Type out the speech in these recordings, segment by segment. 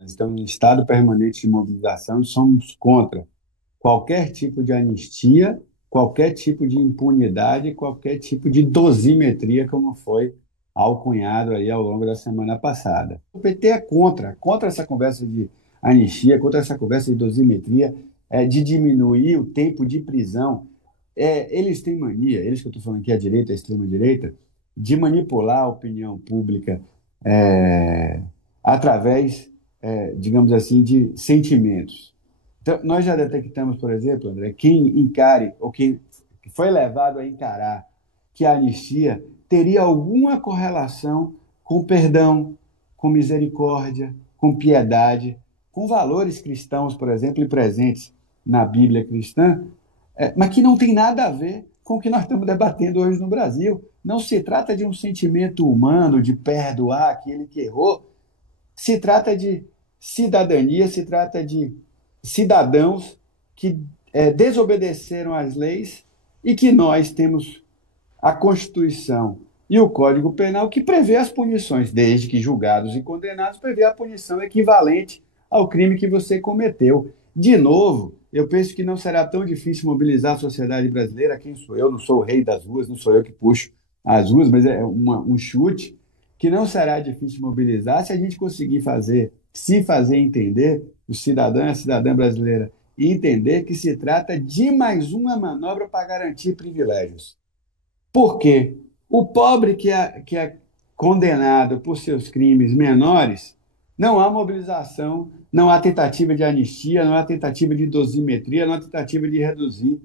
Nós estamos em estado permanente de mobilização e somos contra qualquer tipo de anistia, qualquer tipo de impunidade, qualquer tipo de dosimetria, como foi alcunhado aí ao longo da semana passada. O PT é contra essa conversa de anistia, contra essa conversa de dosimetria, de diminuir o tempo de prisão. Eles têm mania, eles que eu estou falando aqui, a direita, a extrema-direita, de manipular a opinião pública é, através, digamos assim, de sentimentos. Então, nós já detectamos, por exemplo, André, quem encare, ou quem foi levado a encarar que a anistia teria alguma correlação com perdão, com misericórdia, com piedade, com valores cristãos, por exemplo, e presentes na Bíblia cristã, mas que não tem nada a ver com o que nós estamos debatendo hoje no Brasil. Não se trata de um sentimento humano de perdoar aquele que errou, se trata de cidadania, se trata de cidadãos que desobedeceram às leis e que nós temos a Constituição e o Código Penal que prevê as punições, desde que julgados e condenados, prevê a punição equivalente ao crime que você cometeu. De novo, eu penso que não será tão difícil mobilizar a sociedade brasileira. Quem sou eu? Não sou o rei das ruas, não sou eu que puxo as ruas, mas é um chute que não será difícil mobilizar se a gente conseguir se fazer entender, o cidadão e a cidadã brasileira, e entender que se trata de mais uma manobra para garantir privilégios. Por quê? O pobre que é condenado por seus crimes menores, não há mobilização, não há tentativa de anistia, não há tentativa de dosimetria, não há tentativa de reduzir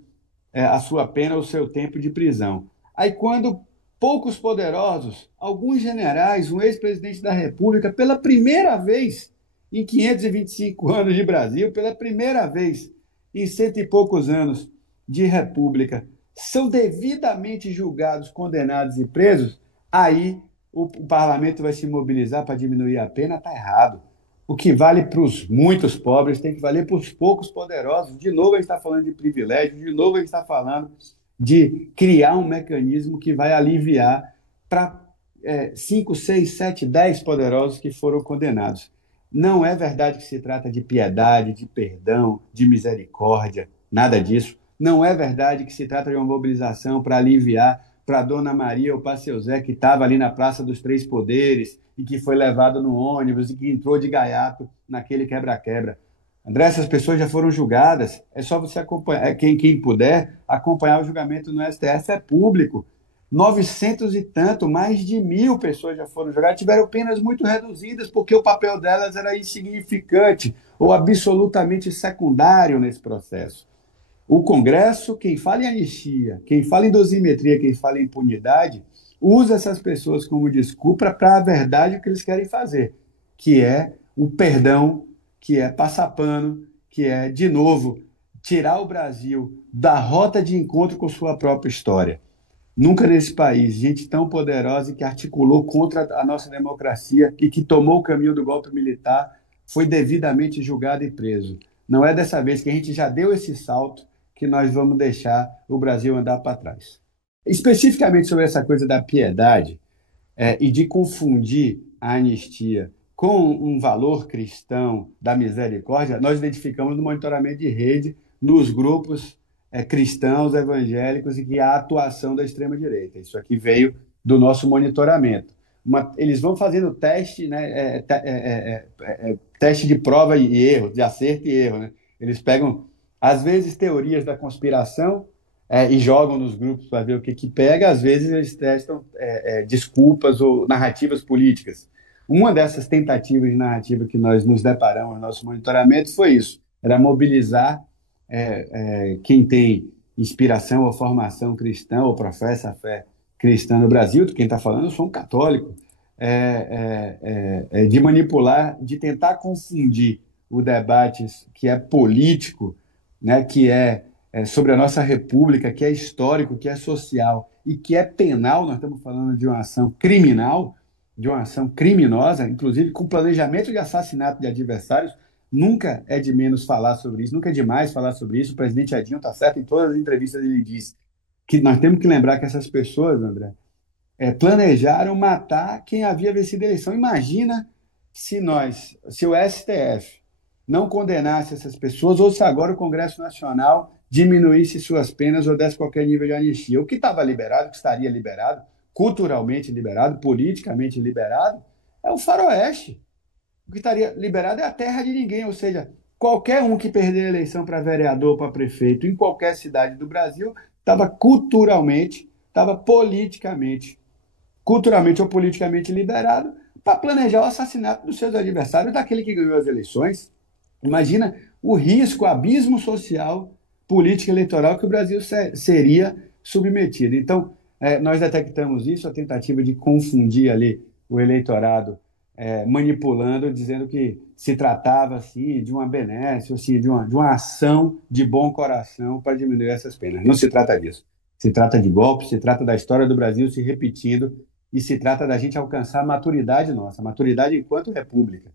a sua pena ou o seu tempo de prisão. Aí, quando poucos poderosos, alguns generais, um ex-presidente da República, pela primeira vez em 525 anos de Brasil, pela primeira vez em cento e poucos anos de República, são devidamente julgados, condenados e presos, aí o parlamento vai se mobilizar para diminuir a pena, está errado. O que vale para os muitos pobres tem que valer para os poucos poderosos. De novo, a gente está falando de privilégio, de novo, a gente está falando de criar um mecanismo que vai aliviar para 5, 6, 7, 10 poderosos que foram condenados. Não é verdade que se trata de piedade, de perdão, de misericórdia, nada disso. Não é verdade que se trata de uma mobilização para aliviar para a Dona Maria ou para seu Zé, que estava ali na Praça dos Três Poderes e que foi levado no ônibus e que entrou de gaiato naquele quebra-quebra. André, essas pessoas já foram julgadas. É só você acompanhar, quem puder, acompanhar o julgamento no STF, é público. 900 e tanto, mais de 1.000 pessoas já foram julgadas, tiveram penas muito reduzidas, porque o papel delas era insignificante ou absolutamente secundário nesse processo. O Congresso, quem fala em anistia, quem fala em dosimetria, quem fala em impunidade, usa essas pessoas como desculpa para a verdade que eles querem fazer, que é o perdão, que é passar pano, que é, de novo, tirar o Brasil da rota de encontro com sua própria história. Nunca nesse país, gente tão poderosa e que articulou contra a nossa democracia e que tomou o caminho do golpe militar foi devidamente julgado e preso. Não é dessa vez que a gente já deu esse salto que nós vamos deixar o Brasil andar para trás. Especificamente sobre essa coisa da piedade e de confundir a anistia com um valor cristão da misericórdia, nós identificamos no monitoramento de rede, nos grupos cristãos, evangélicos e que há atuação da extrema-direita. Isso aqui veio do nosso monitoramento. Eles vão fazendo teste, né, teste de prova e erro, de acerto e erro. Né? Eles pegam, às vezes, teorias da conspiração e jogam nos grupos para ver o que pega, às vezes eles testam desculpas ou narrativas políticas. Uma dessas tentativas de narrativa que nós nos deparamos no nosso monitoramento foi isso, era mobilizar quem tem inspiração ou formação cristã ou professa a fé cristã no Brasil, quem está falando, eu sou um católico, de manipular, de tentar confundir o debate que é político, né, que sobre a nossa república, que é histórico, que é social e que é penal, nós estamos falando de uma ação criminal, de uma ação criminosa, inclusive com planejamento de assassinato de adversários. Nunca é de menos falar sobre isso, nunca é demais falar sobre isso. O presidente Edinho está certo, em todas as entrevistas ele diz que nós temos que lembrar que essas pessoas, André, planejaram matar quem havia vencido a eleição. Imagina se o STF não condenasse essas pessoas, ou se agora o Congresso Nacional diminuísse suas penas ou desse qualquer nível de anistia. O que estava liberado, o que estaria liberado, culturalmente liberado, politicamente liberado, é o faroeste. O que estaria liberado é a terra de ninguém, ou seja, qualquer um que perder a eleição para vereador, para prefeito, em qualquer cidade do Brasil, estava culturalmente, estava politicamente, culturalmente ou politicamente liberado para planejar o assassinato dos seus adversários, daquele que ganhou as eleições. Imagina o risco, o abismo social, político eleitoral que o Brasil seria submetido. Então, nós detectamos isso, a tentativa de confundir ali o eleitorado, manipulando, dizendo que se tratava assim, de uma benesse, assim, de uma ação de bom coração para diminuir essas penas. Não se trata disso. Se trata de golpe, se trata da história do Brasil se repetindo e se trata da gente alcançar a maturidade nossa, a maturidade enquanto república.